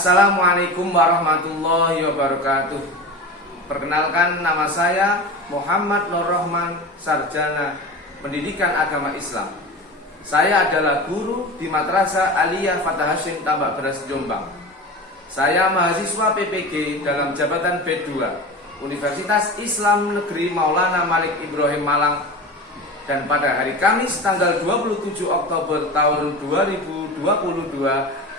Assalamualaikum warahmatullahi wabarakatuh. Perkenalkan, nama saya Muhammad Nur Rahman, Sarjana Pendidikan Agama Islam. Saya adalah guru di Madrasah Aliyah Fatah Hashim Tambak Beras, Jombang. Saya mahasiswa PPG dalam jabatan B2 Universitas Islam Negeri Maulana Malik Ibrahim Malang. Dan pada hari Kamis tanggal 27 Oktober tahun 2022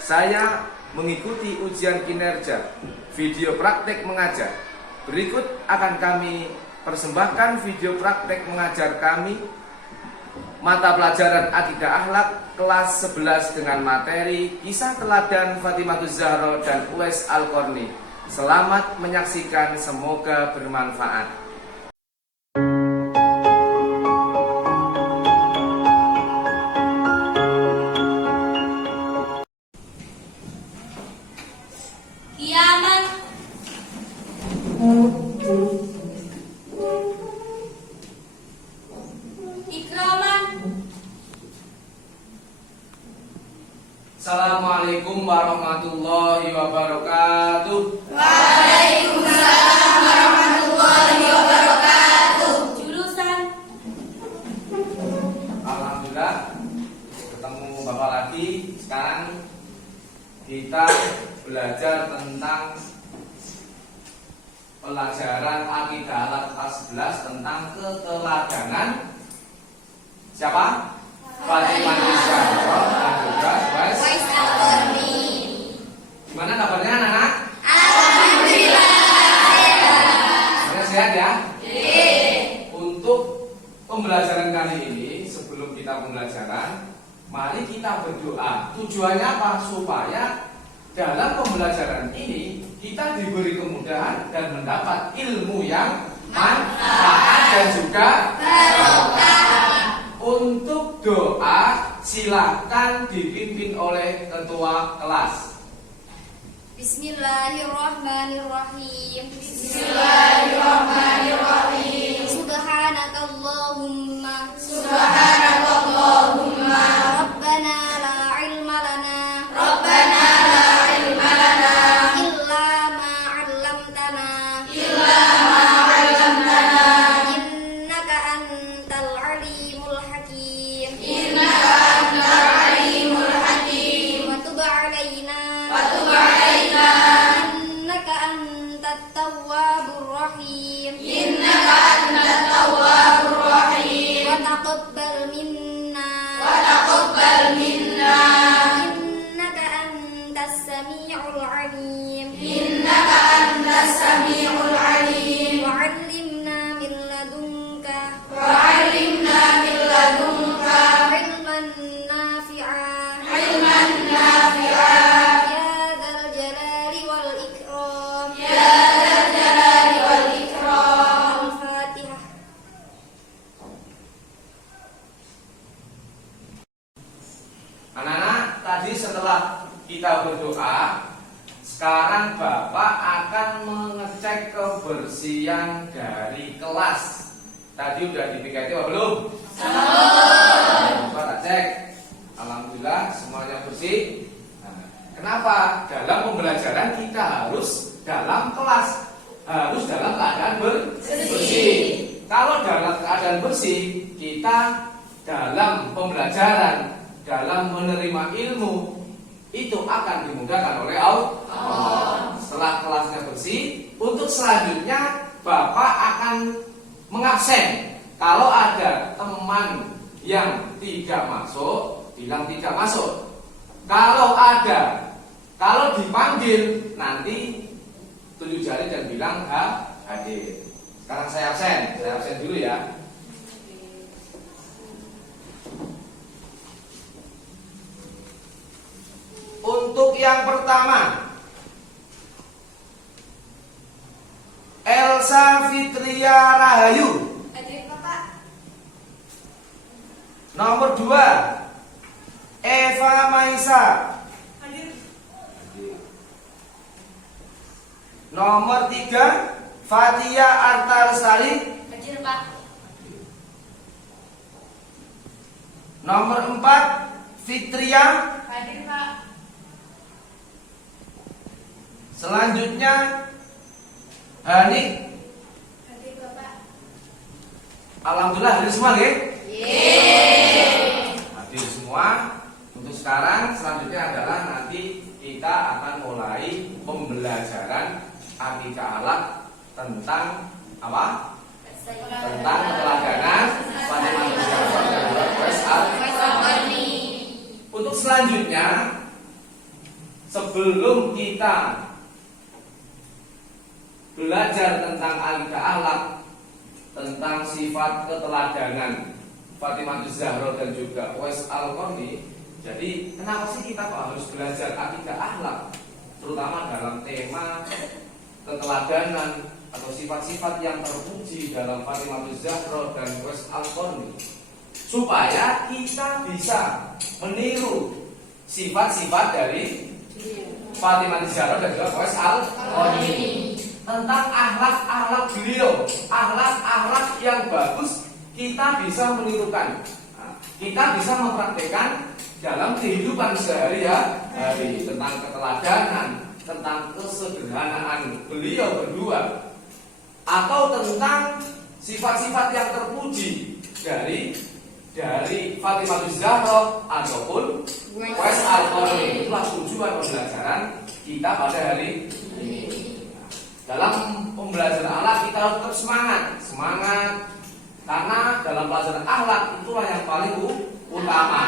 saya mengikuti ujian kinerja video praktek mengajar. Berikut akan kami persembahkan video praktek mengajar kami mata pelajaran Akidah Akhlak kelas 11 dengan materi kisah teladan Fatimatuz Zahra dan Uwais Al-Qarni. Selamat menyaksikan, semoga bermanfaat. Kiamat. Ikraman. Assalamualaikum warahmatullahi wabarakatuh. Waalaikumsalam warahmatullahi wabarakatuh. Jurusan. Alhamdulillah ketemu Bapak lagi. Sekarang kita belajar tentang pelajaran Akidah Akhlak kelas 11 tentang keteladanan siapa? Fatimatuz Zahra dan juga Uwais Al-Qarni. Gimana kabarnya anak-anak? Alhamdulillah. Semuanya sehat ya? Untuk pembelajaran kali ini, sebelum kita pembelajaran, mari kita berdoa. Tujuannya apa? Supaya dalam pembelajaran ini kita diberi kemudahan dan mendapat ilmu yang manfaat dan juga barokah. Untuk doa silakan dipimpin oleh ketua kelas. Bismillahirrahmanirrahim. Bismillahirrahmanirrahim. Subhanakallahumma Subhanakallahumma Rabbana la ilma lana Rabbana la ilma lana illa ma 'allamtana illa ma 'allamtana innaka antal alimul hakim. innaka antal alimul hakim. Wa tub 'alaina Wa tub 'alaina innaka antat tawwabur rahim. innaka antat tawwabur rahim. Wa taqabbal minna Wa taqabbal minna innaka antas sami'ul 'alim. innaka antas sami'ul alim. Wa 'allimna min ladunka Wa 'allimna min ladunka ilman nafi'a ilman nafi'a ya dzal jalali wal ikram. ya dzal jalali wal ikram. Al-Fatihah. Anak-anak, tadi setelah kita berdoa, sekarang Bapak akan mengecek kebersihan dari kelas. Tadi udah dipikati apa belum? Bapak tak cek. Alhamdulillah semuanya bersih. Nah, kenapa? Dalam pembelajaran kita harus dalam kelas, harus dalam keadaan bersih. Kalau dalam keadaan bersih, kita dalam pembelajaran, dalam menerima ilmu itu akan dimudahkan oleh Allah. Setelah kelasnya bersih, untuk selanjutnya Bapak akan mengabsen. Kalau ada teman yang tidak masuk, bilang tidak masuk. Kalau dipanggil, nanti tunjuk jari dan bilang hadir. Sekarang saya absen dulu ya. Untuk yang pertama, Elsa Fitria Rahayu. Hadir Bapak. Nomor 2, Eva Maisa. Hadir. Nomor 3, Fatia Arta Lestari. Hadir Pak. Nomor 4, Fitria. Hadir Pak. Selanjutnya Hani. Hadir Bapak. Alhamdulillah hadir semua nggih? Yeay. Hadir semua. Untuk sekarang selanjutnya adalah nanti kita akan mulai pembelajaran akikah akhlak tentang apa? Tentang keteladanan Fatimah Zahra dan Uwais Al-Qarni. Untuk selanjutnya, sebelum kita belajar tentang akikah akhlak, tentang sifat keteladanan Fatimah Zahra dan juga Uwais Al-Qarni, jadi kenapa sih kita kok harus belajar akikah akhlak, terutama dalam tema keteladanan atau sifat-sifat yang terpuji dalam Fatimah Zahra dan Uwais Al-Qarni, supaya kita bisa meniru sifat-sifat dari Fatimah Zahra dan juga Uwais Al-Qarni tentang akhlak-akhlak beliau, akhlak-akhlak yang bagus kita bisa menirukan, kita bisa mempraktekkan dalam kehidupan sehari-hari, tentang keteladanan, tentang kesederhanaan beliau berdua, atau tentang sifat-sifat yang terpuji dari Fatimah Zahra ataupun Uwais Al-Qarni. Itulah tujuan pembelajaran kita pada hari ini. Dalam pembelajaran akhlak kita harus tetap semangat, karena dalam pelajaran akhlak itulah yang paling utama.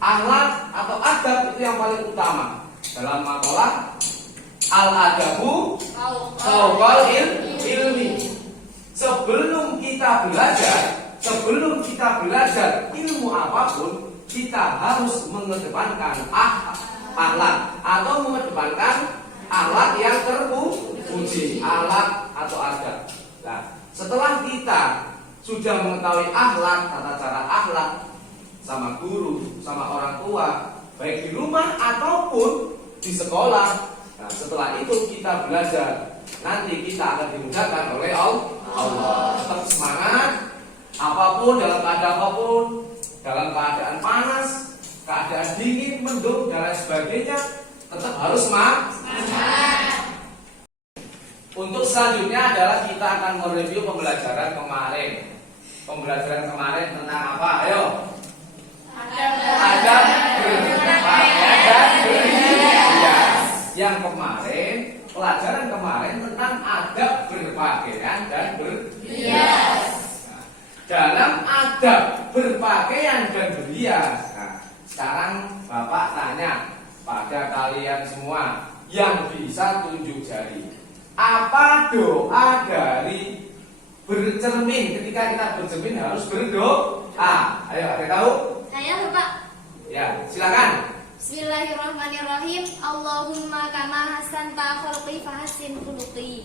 Akhlak atau adab itu yang paling utama. Dalam makalah al-adabu fawqal ilmi. Sebelum kita belajar ilmu apapun, kita harus mengedepankan akhlak atau mengedepankan akhlak yang terpuji, akhlak atau adab. Nah, setelah kita sudah mengetahui akhlak, tata cara akhlak sama guru, sama orang tua, baik di rumah ataupun di sekolah. Nah, setelah itu kita belajar, nanti kita akan dimudahkan oleh Allah. Tetap semangat, apapun, dalam keadaan apapun, dalam keadaan panas, keadaan dingin, mendung dan lain sebagainya, tetap harus semangat. Untuk selanjutnya adalah kita akan mereview pembelajaran kemarin. Pembelajaran kemarin tentang apa? Ayo. Adab berpakaian dan berhias. Yang kemarin, pelajaran kemarin tentang adab berpakaian dan berhias. Nah, dalam adab berpakaian dan berhias, nah, sekarang Bapak tanya pada kalian semua yang bisa tunjuk jari, apa doa dari bercermin? Ketika kita bercermin harus berdoa. Ayo, ada yang tahu? Saya Bapak. Ya, silakan. Bismillahirrahmanirrahim. Allahumma kama hasanta khulqi fahassin khuluqi.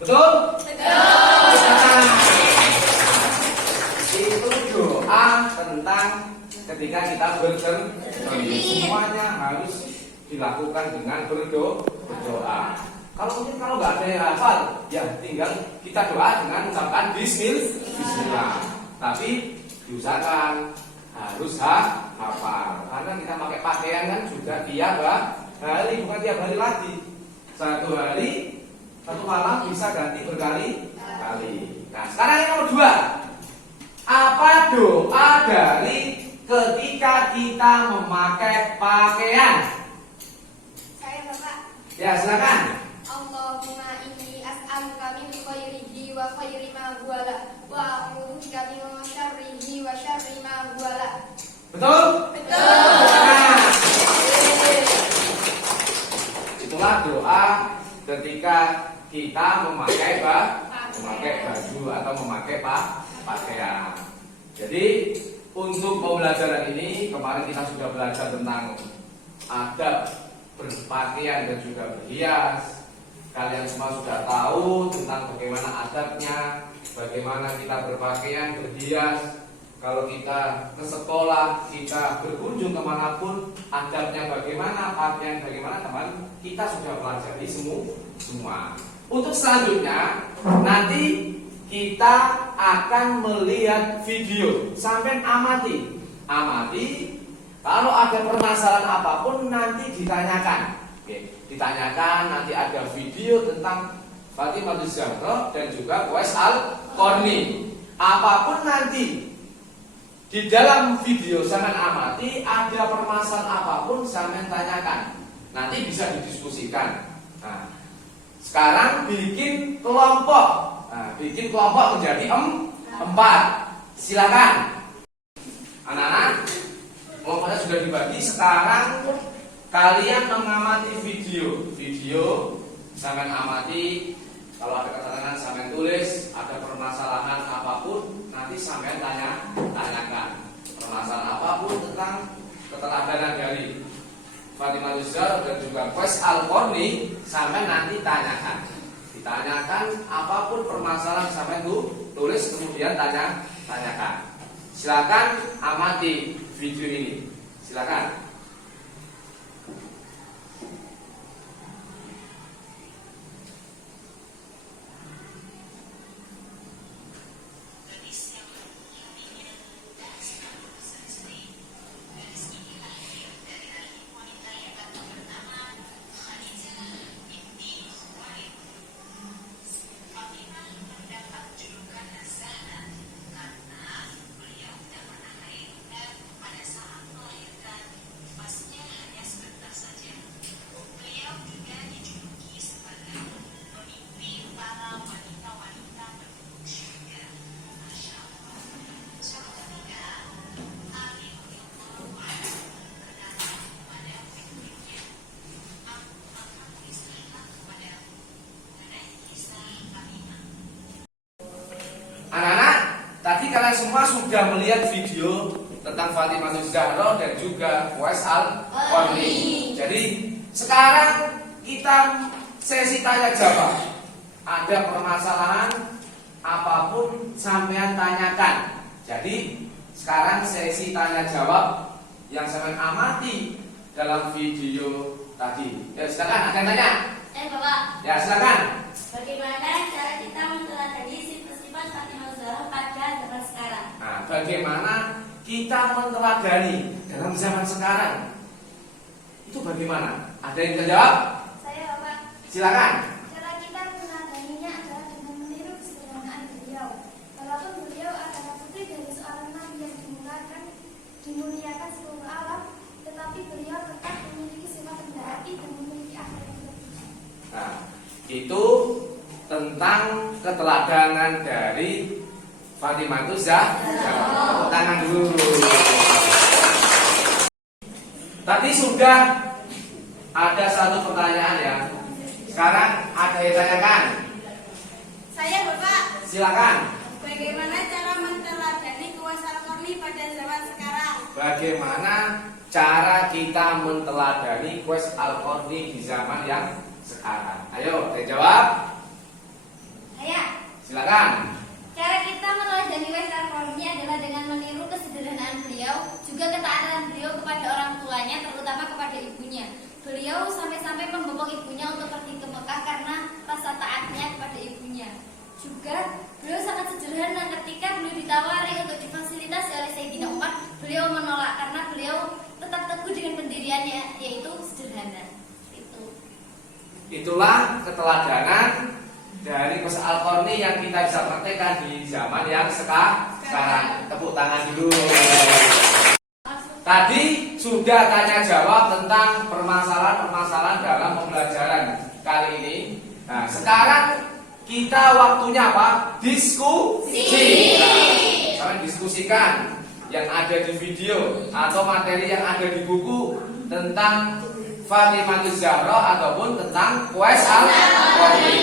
Betul? Betul. Nah, itu doa tentang ketika kita bercermin. Semuanya harus dilakukan dengan berdoa. Kalau nggak ada yang hafal, ya tinggal kita doa dengan mengucapkan Bismillah. Tapi diusahakan harus hafal, karena kita pakai pakaian kan juga tiap hari, bukan tiap hari lagi. Satu hari, satu malam bisa ganti berkali-kali. Nah, sekarang yang nomor 2, apa doa dari ketika kita memakai pakaian? Saya Bapak. Ya, silakan. Allahumma inni as'aluka min khairihi wa khairi ma huwala wa a'udzubika min syarrihi wa syarri ma huwala. Betul? Betul. Nah, itulah doa ketika kita memakai baju atau memakai pakaian. Jadi untuk pembelajaran ini kemarin kita sudah belajar tentang adab berpakaian dan juga berhias. Kalian semua sudah tahu tentang bagaimana adabnya, bagaimana kita berpakaian, berhias. Kalau kita ke sekolah, kita berkunjung kemanapun, adabnya bagaimana, pakaian bagaimana, teman, kita sudah pelajari semua. Untuk selanjutnya, nanti kita akan melihat video. Sampai amati. Kalau ada permasalahan apapun nanti ditanyakan. Oke. ditanyakan, nanti ada video tentang Fatimatus Zahra dan juga Uwais Al-Qarni. Apapun nanti di dalam video sampean amati, ada permasalahan apapun sampean tanyakan. Nanti bisa didiskusikan. Nah, sekarang bikin kelompok. Nah, bikin kelompok menjadi 4. Silakan. Anak-anak, kelompoknya sudah dibagi. Sekarang kalian mengamati video sampean amati. Kalau ada keterangan sampean tulis, ada permasalahan apapun nanti sampean tanyakan. Permasalahan apapun tentang keteladanan dari Fatimatus Zahra dan juga Uwais Al-Qarni sampean nanti tanyakan. Ditanyakan apapun permasalahan sampean tulis kemudian tanyakan. Silakan amati video ini. Silakan. Anak-anak, tadi kalian semua sudah melihat video tentang Fatimatus Zahra dan juga Uwais Al-Qarni. Jadi sekarang kita sesi tanya jawab. Ada permasalahan apapun sampean tanyakan. Jadi sekarang sesi tanya jawab yang sampean amati dalam video tadi. Ya silakan, ada yang tanya? Bapak, Ya silakan. bagaimana cara kita menteladani sifat Fatimatus Zahra pada zaman sekarang? Nah, bagaimana kita meneladani dalam zaman sekarang? Itu bagaimana? Ada yang bisa jawab? Saya Bapak. Silakan. Cara kita meneladaninya adalah dengan meniru kesederhanaan beliau. Walaupun beliau adalah putri dari seorang nabi yang dimuliakan seluruh alam, tetapi beliau tetap memiliki sifat rendah hati dan memiliki akhlak yang terpuji. Nah, itu tentang keteladanan dari Fatimatus Zahra. Tangan dulu. Tadi sudah ada satu pertanyaan ya. Sekarang ada yang tanyakan. Saya Bapak. Silakan. Bagaimana cara menteladani Uwais Al-Qarni pada zaman sekarang? Bagaimana cara kita menteladani Uwais Al-Qarni di zaman yang sekarang? Ayo, saya jawab. Saya. Silakan. Cara kita meneladani Uwais Al-Qarni adalah dengan meniru kesederhanaan beliau, juga ketaatan beliau kepada orang tuanya, terutama kepada ibunya. Beliau sampai-sampai membopong ibunya untuk pergi ke Mekah karena rasa taatnya kepada ibunya. Juga beliau sangat sederhana ketika beliau ditawari untuk difasilitasi oleh Sayyidina Umar, beliau menolak karena beliau tetap teguh dengan pendiriannya, yaitu sederhana. Itulah keteladanan dari Uwais Al-Qarni yang kita bisa praktekkan di zaman yang sekarang. Tepuk tangan dulu. Tadi sudah tanya jawab tentang permasalahan-permasalahan dalam pembelajaran kali ini. Nah, sekarang kita waktunya apa? Diskusi. Nah, diskusikan yang ada di video atau materi yang ada di buku tentang Fatimatus Zahra ataupun tentang Uwais Al-Qarni.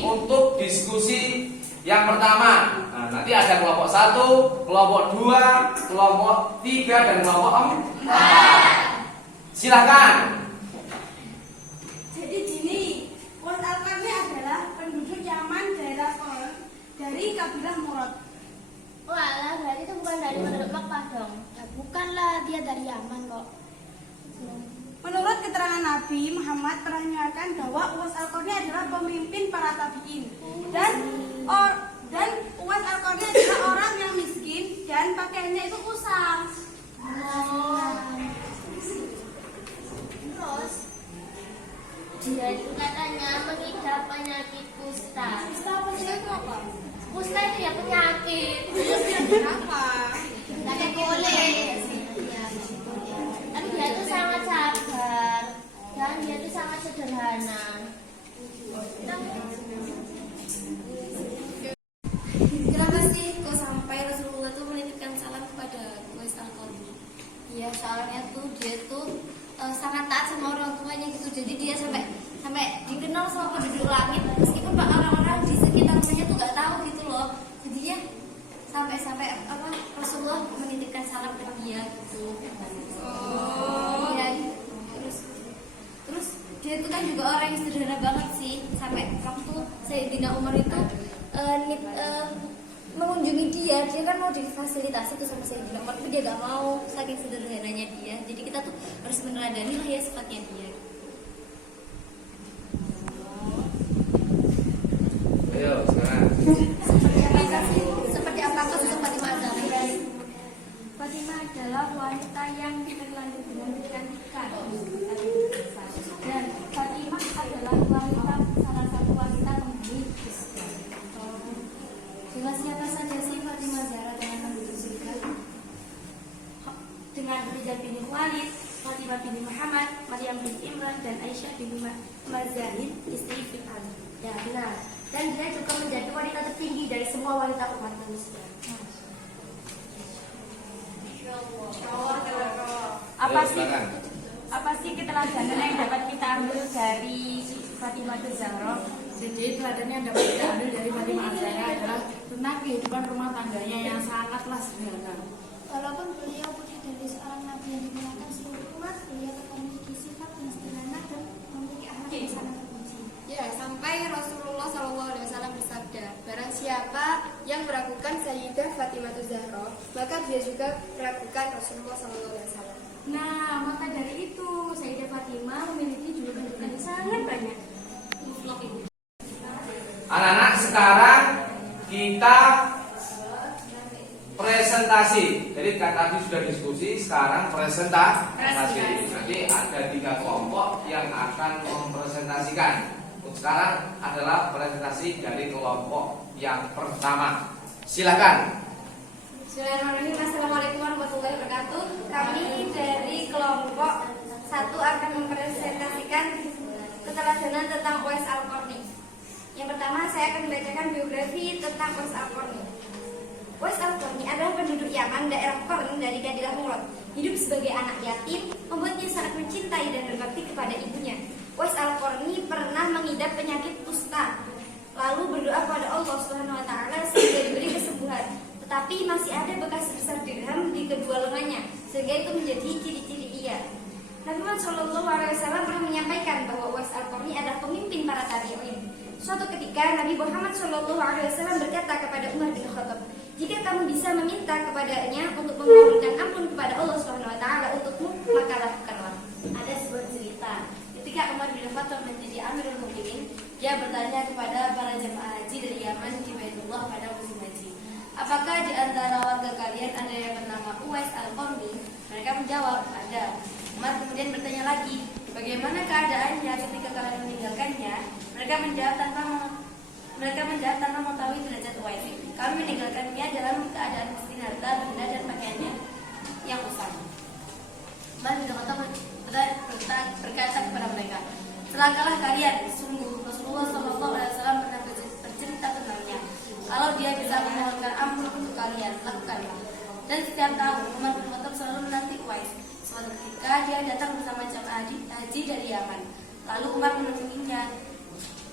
Untuk diskusi yang pertama, nah, nanti ada kelompok 1, kelompok 2, kelompok 3 dan kelompok 4. Silakan. Jadi gini, Uwais Al-Qarni adalah penduduk Yaman daerah Solon dari kabilah Murad. Walah, berarti itu bukan dari penduduk Mekah dong. Ya, bukanlah dia dari Yaman kok. Menurut keterangan Nabi Muhammad pernah menyatakan bahwa Uwais Al-Qarni adalah pemimpin para tabi'in dan Uwais Al-Qarni adalah orang yang miskin dan pakaiannya itu usang. Terus Dia itu katanya mengidap penyakit kusta. Kusta apa sih itu apa? Kusta itu ya penyakit. Apa? Penyakit kulit. Tapi dia itu sangat sabar dan dia itu sangat sederhana. Kenapa sih kok sampai Rasulullah tuh menitipkan salam kepada Uwais Al-Qarni? Ya soalnya tuh dia tuh sangat taat sama orang tuanya gitu. Jadi dia sampai dikenal sama penduduk langit meskipun orang-orang di sekitarnya tuh nggak tahu gitu loh. Jadinya sampai apa Rasulullah menitipkan salam ke dia gitu. Ya, terus dia itu kan juga orang yang sederhana banget sih. Sampai waktu Sayyidina Umar itu mengunjungi dia kan mau difasilitasi tuh sama Sayyidina Umar, tapi dia gak mau, saking sederhananya dia. Jadi kita tuh harus meneladani lah ya sifatnya dia. Ayo sekarang. Seperti apa kasus Fatimah Az-Zahra? Fatimah adalah wanita yang terlanjur dengan kecantikan. Dan Fatimah adalah salah satu wanita pembaik. Dengan siapa saja sih Fatimah Az-Zahra dengan penduduk surga? Dengan Khadijah bin Khuwailid, Fatimah bin Muhammad, Maryam bin Imran, dan Aisyah bin Mazahin, istri Fir'aun. Ya benar. Dan dia juga menjadi wanita tertinggi dari semua wanita umat manusia. Apa sih keteladanan yang dapat kita ambil dari Fatimah Az-Zahra? Jadi teladan yang dapat kita ambil dari Fatimah Az-Zahra adalah tentang kehidupan rumah tangganya yang sangatlah sederhana. Walaupun beliau putri dari seorang nabi yang dimuliakan seluruh umat, beliau tetap memiliki sifat yang sederhana dan memiliki akhlak yang sangat terpuji. Ya, sampai Rasulullah SAW bersabda, barang siapa yang meragukan Sayyidah Fatimah Az-Zahra, maka dia juga meragukan Rasulullah SAW. Nah, maka dari itu Sayyidah Fatimah memiliki julukan yang sangat banyak. Anak-anak, sekarang kita presentasi. Jadi tadi sudah diskusi, sekarang presentasi. Nanti ada 3 kelompok yang akan mempresentasikan. Untuk sekarang adalah presentasi dari kelompok yang pertama. Silakan. Bismillahirrahmanirrahim. Assalamualaikum warahmatullahi wabarakatuh. Kami dari kelompok 1 akan mempresentasikan keteladanan tentang Uwais Al-Qarni. Yang pertama saya akan membacakan biografi tentang Uwais Al-Qarni. Uwais Al-Qarni adalah penduduk Yaman, daerah Qarn dari kabilah Murad. Hidup sebagai anak yatim membuatnya sangat mencintai dan berbakti kepada ibunya. Uwais Al-Qarni pernah mengidap penyakit kusta, lalu berdoa kepada Allah Subhanahu wa taala sehingga diberi kesembuhan. Tetapi masih ada bekas sebesar dirham di kedua lengannya, sehingga itu menjadi ciri-ciri ia. Nabi Muhammad SAW pernah menyampaikan bahwa Uwais Al-Qarni adalah pemimpin para tabi'in. Suatu ketika Nabi Muhammad SAW berkata kepada Umar bin Khattab, jika kamu bisa meminta kepadanya untuk memohonkan ampun kepada Allah Subhanahu wa taala untukmu, maka lakukanlah. Ada sebuah cerita. Ketika Umar bin Khattab menjadi Amirul Mukminin, dia bertanya kepada para jemaah haji dari Yaman di Baitullah pada musim haji, apakah di antara warga kalian ada yang bernama Uwais Al-Qarni? Mereka menjawab, ada. Umar kemudian bertanya lagi, bagaimana keadaannya ketika kalian meninggalkannya? Mereka menjawab tanpa mengetahui derajat Uwais. Kami meninggalkannya dalam keadaan miskin harta, benda dan pakaiannya yang usang. Umar bin Khattab berkata kepada mereka, celakalah kalian, sungguh Rasulullah SAW pernah bercerita tentangnya. Kalau dia bisa memohonkan ampun untuk kalian, lakukanlah. Dan setiap tahun Umar bin Khattab selalu menanti Uwais. Suatu ketika dia datang bersama jemaah haji dari Yaman. Lalu Umar menemuinya.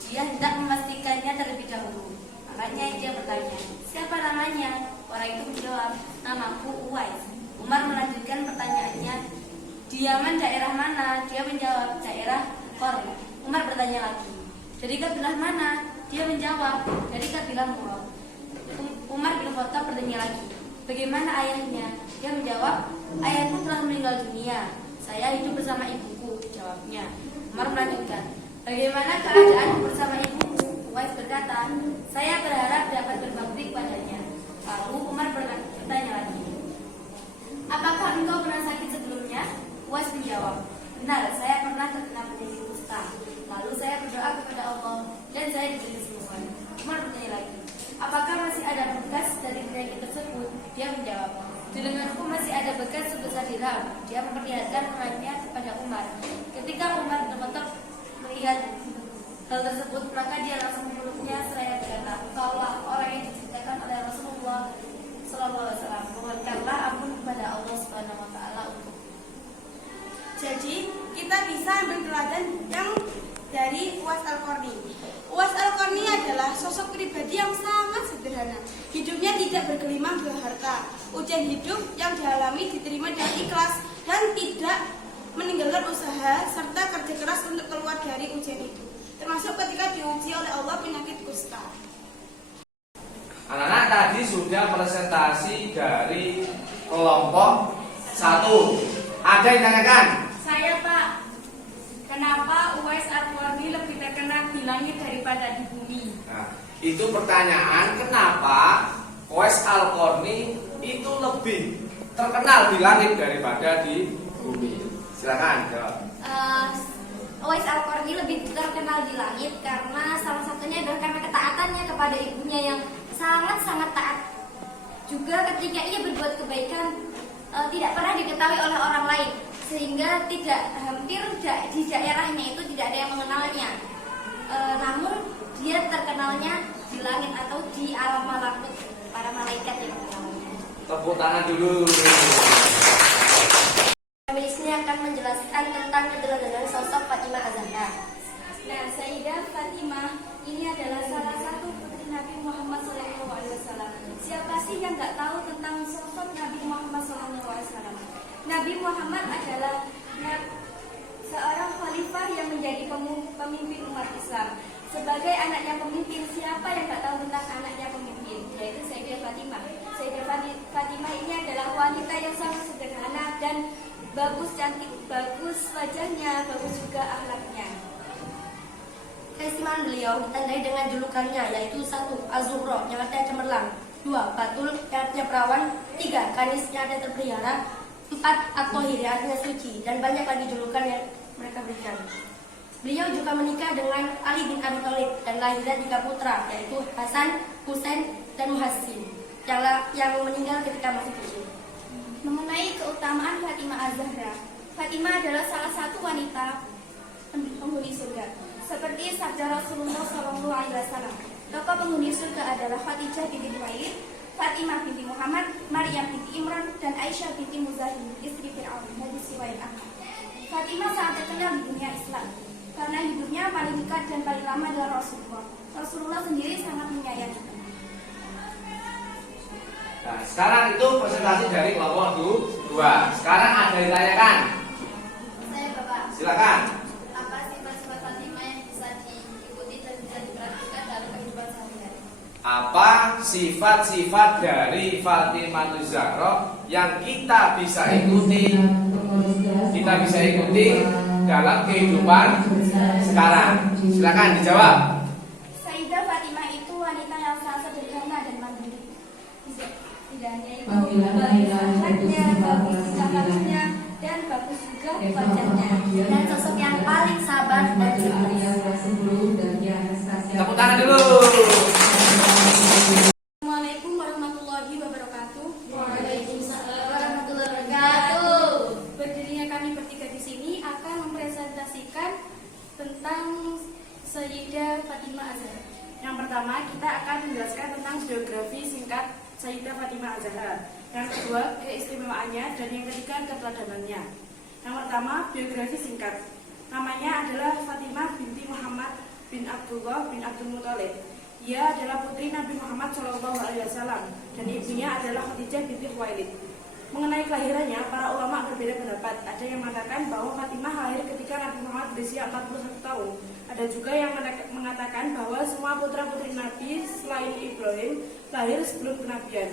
Dia hendak memastikannya terlebih dahulu. Makanya dia bertanya, siapa namanya? Orang itu menjawab, namaku Uwais. Umar melanjutkan pertanyaannya, di Yaman daerah mana? Dia menjawab, daerah Qarn. Umar bertanya lagi, dari kabilah mana? Dia menjawab, dari kabilah Murad. Umar bin Khattab bertanya lagi, bagaimana ayahnya? Dia menjawab, ayahku telah meninggal dunia. Saya hidup bersama ibuku, jawabnya. Umar melanjutkan, bagaimana keadaan bersama ibuku? Uwais berkata, saya berharap dapat berbakti kepadanya. Lalu Umar bertanya lagi, apakah engkau pernah sakit sebelumnya? Uwais menjawab, benar, saya pernah terkena penyakit kusta. Lalu Di lenganku masih ada bekas sebesar dirham. Dia memperlihatkan tangannya kepada Umar. Ketika Umar benar-benar melihat hal tersebut, maka dia langsung memeluknya seraya berkata, "Kaulah orang yang diceritakan oleh Rasulullah SAW. Mohonkanlah ampun kepada Allah Subhanahu Wa Taala untuk." Jadi kita bisa ambil teladan yang dari Uwais Al-Qarni. Uwais Al-Qarni adalah sosok pribadi yang sangat sederhana. Hidupnya tidak bergelimang harta. Ujian hidup yang dialami diterima dengan ikhlas dan tidak meninggalkan usaha serta kerja keras untuk keluar dari ujian itu. Termasuk ketika diuji oleh Allah penyakit kusta. Anak-anak tadi sudah presentasi dari kelompok 1. Ada yang tanyakan? Saya, Pak. Kenapa Uwais Al-Qarni lebih terkenal di langit daripada di bumi? Nah, itu pertanyaan kenapa Uwais Al-Qarni itu lebih terkenal di langit daripada di bumi. Silakan jawab. Uwais Al-Qarni lebih terkenal di langit karena salah satunya adalah karena ketaatannya kepada ibunya yang sangat-sangat taat. Juga ketika ia berbuat kebaikan tidak pernah diketahui oleh orang lain, sehingga hampir di daerahnya itu tidak ada yang mengenalnya. Namun dia terkenalnya di langit atau di alam malakut, para malaikat yang mengenalnya. Tepuk tangan dulu. Kami di sini akan menjelaskan tentang keteladanan sosok Fatimah Az-Zahra. Nah, Sayyidah Fatimah ini adalah salah satu putri Nabi Muhammad SAW. Siapa sih yang nggak tahu tentang sosok Nabi Muhammad SAW? Nabi Muhammad adalah seorang khalifah yang menjadi pemimpin umat Islam. Sebagai anaknya pemimpin, siapa yang nggak tahu tentang anaknya pemimpin? Yaitu Sayyidah Fatimah. Sayyidah Fatimah ini adalah wanita yang sangat sederhana dan bagus, cantik, bagus wajahnya, bagus juga akhlaknya. Keistimewaan beliau ditandai dengan julukannya, yaitu 1. Az-Zuhra, yang artinya cemerlang. 2. Batul, yang artinya perawan. 3. Kanis, yang artinya terpelihara. 4. At-Thahir, yang artinya suci. Dan banyak lagi julukan yang mereka berikan. Beliau juga menikah dengan Ali bin Abi Thalib dan lahirnya 3 putra, yaitu Hasan, Husain, dan Muhsin, yang meninggal ketika masih kecil. Mengenai keutamaan Fatimah Az-Zahra, Fatimah adalah salah satu wanita penghuni surga. Seperti sabda Rasulullah SAW, tokoh penghuni surga adalah Khadijah binti Khuwailid, Fatimah binti Muhammad, Maryam binti Imran, dan Aisyah binti Muzahim, istri Fir'aun. Hadis riwayat Ahmad. Fatimah sangat terkenal di dunia Islam karena hidupnya paling dekat dan paling lama dengan Rasulullah. Rasulullah sendiri sangat menyayanginya. Nah, sekarang itu presentasi dari kelompok 2. Sekarang ada yang ditanyakan? Saya Bapak. Silakan. Apa sifat-sifat Fatimah yang bisa diikuti dan bisa diperhatikan dalam kehidupan sehari-hari? Apa sifat-sifat dari Fatimah Az-Zahra yang kita bisa ikuti dalam kehidupan sekarang? Silakan dijawab. Sayyidah Fatimah itu wanita yang sangat sederhana dan mandiri. Tidak hanya itu, bagus akhlaknya, bagus cakarannya, dan bagus juga wajahnya. Dan sosok yang paling sabar dan ikhlas. Tepuk tangan dulu. Assalamualaikum warahmatullahi wabarakatuh. Waalaikumsalam warahmatullahi wabarakatuh. Berdirinya kami bertiga di sini akan mempresentasikan tentang Sayyidah Fatimah Az-Zahra. Yang pertama, kita akan menjelaskan tentang biografi singkat Sayyidah Fatimah Az-Zahra. Yang kedua, keistimewaannya, dan yang ketiga, keteladanannya. Yang pertama, biografi singkat. Namanya adalah Fatimah binti Muhammad bin Abdullah bin Abdul Muthalib. Ia adalah putri Nabi Muhammad SAW dan ibunya adalah Khadijah binti Khuwailid. Mengenai kelahirannya, para ulama berbeda pendapat. Ada yang mengatakan bahwa Fatimah lahir ketika Nabi Muhammad berusia 41 tahun. Ada juga yang mengatakan bahwa semua putra-putri Nabi selain Ibrahim lahir sebelum kenabian.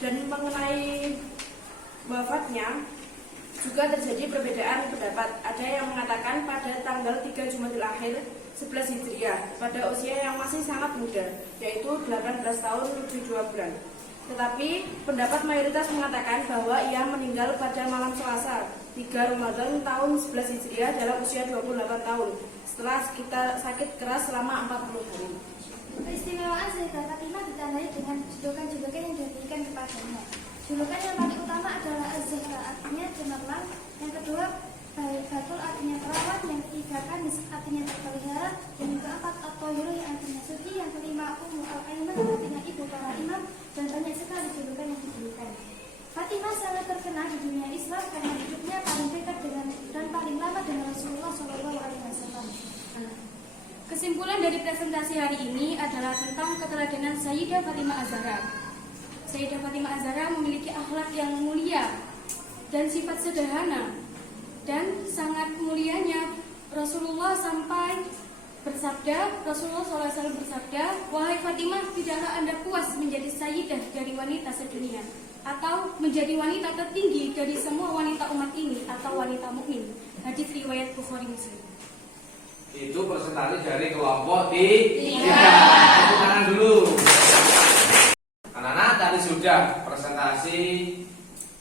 Dan mengenai wafatnya juga terjadi perbedaan pendapat. Ada yang mengatakan pada tanggal 3 Jumadil Akhir 11 Hijriah pada usia yang masih sangat muda, yaitu 18 tahun lebih 2 bulan. Tetapi pendapat mayoritas mengatakan bahwa ia meninggal pada malam Selasa 3 Ramadan tahun 11 Hijriah dalam usia 28 tahun setelah sakit keras selama 40 hari. Keistimewaan Sayyidah Fatimah ditandai dengan julukan-julukan yang diberikan kepadanya. Julukan yang paling utama artinya cemerlang. Yang kedua, batul artinya perawan. Yang ketiga, kanis artinya terpelihara. Yang keempat, at-thayyirah yang artinya suci. Yang kelima, Ummu al-Aiman artinya ibu para imam. Dan banyak sekali julukan yang diberikan. Fatimah sangat terkenal di dunia Islam karena hidupnya paling dekat dengan dan paling lama dengan Rasulullah SAW. Kesimpulan dari presentasi hari ini adalah tentang keteladanan Sayyidah Fatimah Az-Zahra. Sayyidah Fatimah Az-Zahra memiliki akhlak yang mulia dan sifat sederhana, dan sangat mulianya Rasulullah sampai Rasulullah SAW bersabda, "Wahai Fatimah, tidaklah Anda puas menjadi sayyidah dari wanita sedunia, atau menjadi wanita tertinggi dari semua wanita umat ini atau wanita mukmin." Hadis riwayat Bukhari Muslim. Itu presentasi dari kelompok 3. Tepuk tangan dulu. Anak-anak tadi sudah presentasi.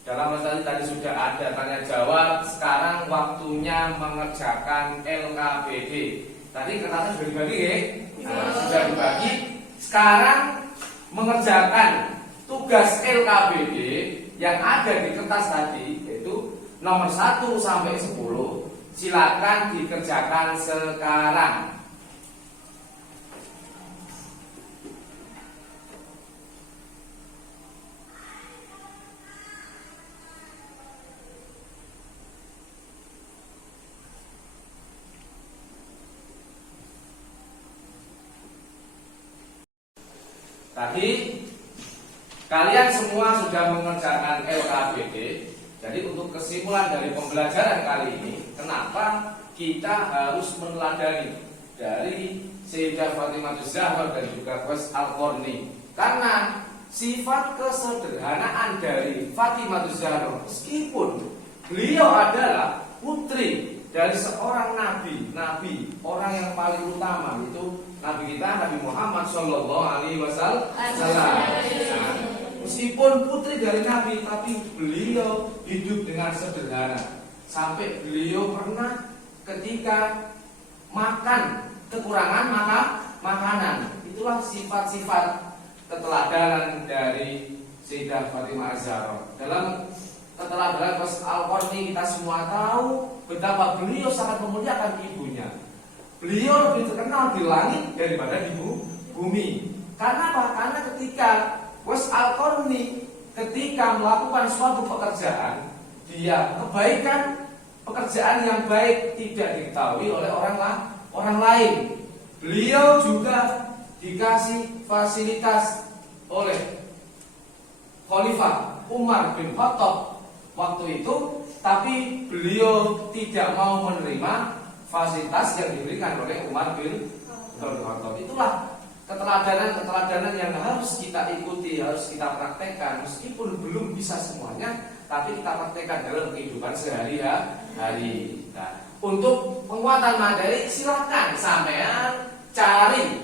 Dalam presentasi tadi sudah ada tanya jawab. Sekarang waktunya mengerjakan LKPD. Tadi kertasnya sudah dibagi ya? Sudah dibagi. Sekarang mengerjakan tugas LKPD yang ada di kertas tadi, yaitu nomor 1 sampai 10. Silakan dikerjakan sekarang. Tadi kalian semua sudah mengerjakan LKPD. Jadi untuk kesimpulan dari pembelajaran kali ini, kenapa kita harus meneladani dari Sayyidah Fatimah Az-Zahra dan juga Uwais Al-Qarni? Karena sifat kesederhanaan dari Fatimah Az-Zahra, meskipun beliau adalah putri dari seorang nabi, orang yang paling utama, itu Nabi kita Nabi Muhammad SAW. Meskipun putri dari Nabi, tapi beliau hidup dengan sederhana. Sampai beliau pernah ketika makan kekurangan makanan. Itulah sifat-sifat keteladanan dari Sayyidah Fatimah Az-Zahra. Dalam keteladanan Uwais Al-Qarni kita semua tahu betapa beliau sangat memuliakan ibunya. Beliau lebih terkenal di langit daripada di bumi. Karena apa? Karena ketika Uwais Al-Qarni ketika melakukan suatu pekerjaan, dia kebaikan, pekerjaan yang baik tidak diketahui oleh orang lain. Beliau juga dikasih fasilitas oleh Khalifah Umar bin Khattab waktu itu, tapi beliau tidak mau menerima fasilitas yang diberikan oleh Umar bin Khattab. Itulah keteladanan yang harus kita ikuti, harus kita praktekkan. Meskipun belum bisa semuanya, tapi kita praktekkan dalam kehidupan sehari-hari. Nah, untuk penguatan materi silakan sampean cari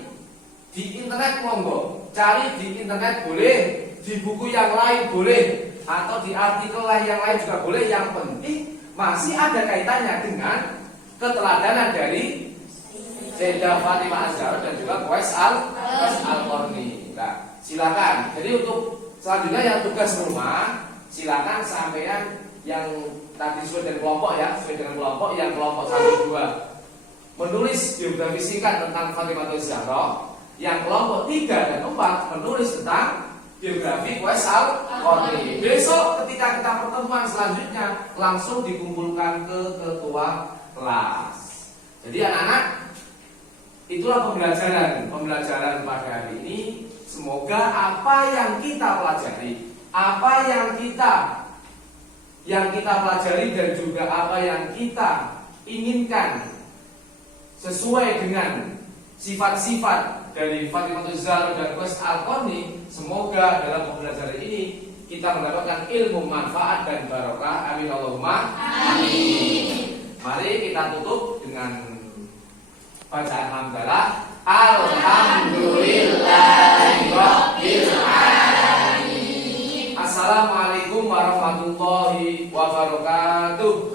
di internet, monggo. Cari di internet boleh, di buku yang lain boleh, atau di artikel yang lain juga boleh. Yang penting masih ada kaitannya dengan keteladanan dari Sayyidah Fatimah Az-Zahra dan juga Uwais Al-Qarni. Nah, silakan. Jadi untuk selanjutnya yang tugas rumah, silakan sampean yang tadi sesuai dengan kelompok ya, sesuai dengan kelompok, yang kelompok 1, 2 menulis biografi singkat tentang Fatimah Az-Zahra, yang kelompok 3 dan 4 menulis tentang biografi Uwais Al-Qarni. Besok ketika kita pertemuan selanjutnya langsung dikumpulkan ke ketua kelas. Jadi anak-anak, itulah pembelajaran pada hari ini. Semoga apa yang kita pelajari, apa yang kita pelajari dan juga apa yang kita inginkan sesuai dengan sifat-sifat dari Fatimah Az-Zahra dan Uwais Al-Qarni, semoga dalam pembelajaran ini kita mendapatkan ilmu manfaat dan barokah. Amin Allahumma amin. Mari kita tutup dengan bacaan hamdalah. Alhamdulillahirabbil alamin. Assalamualaikum warahmatullahi wabarakatuh.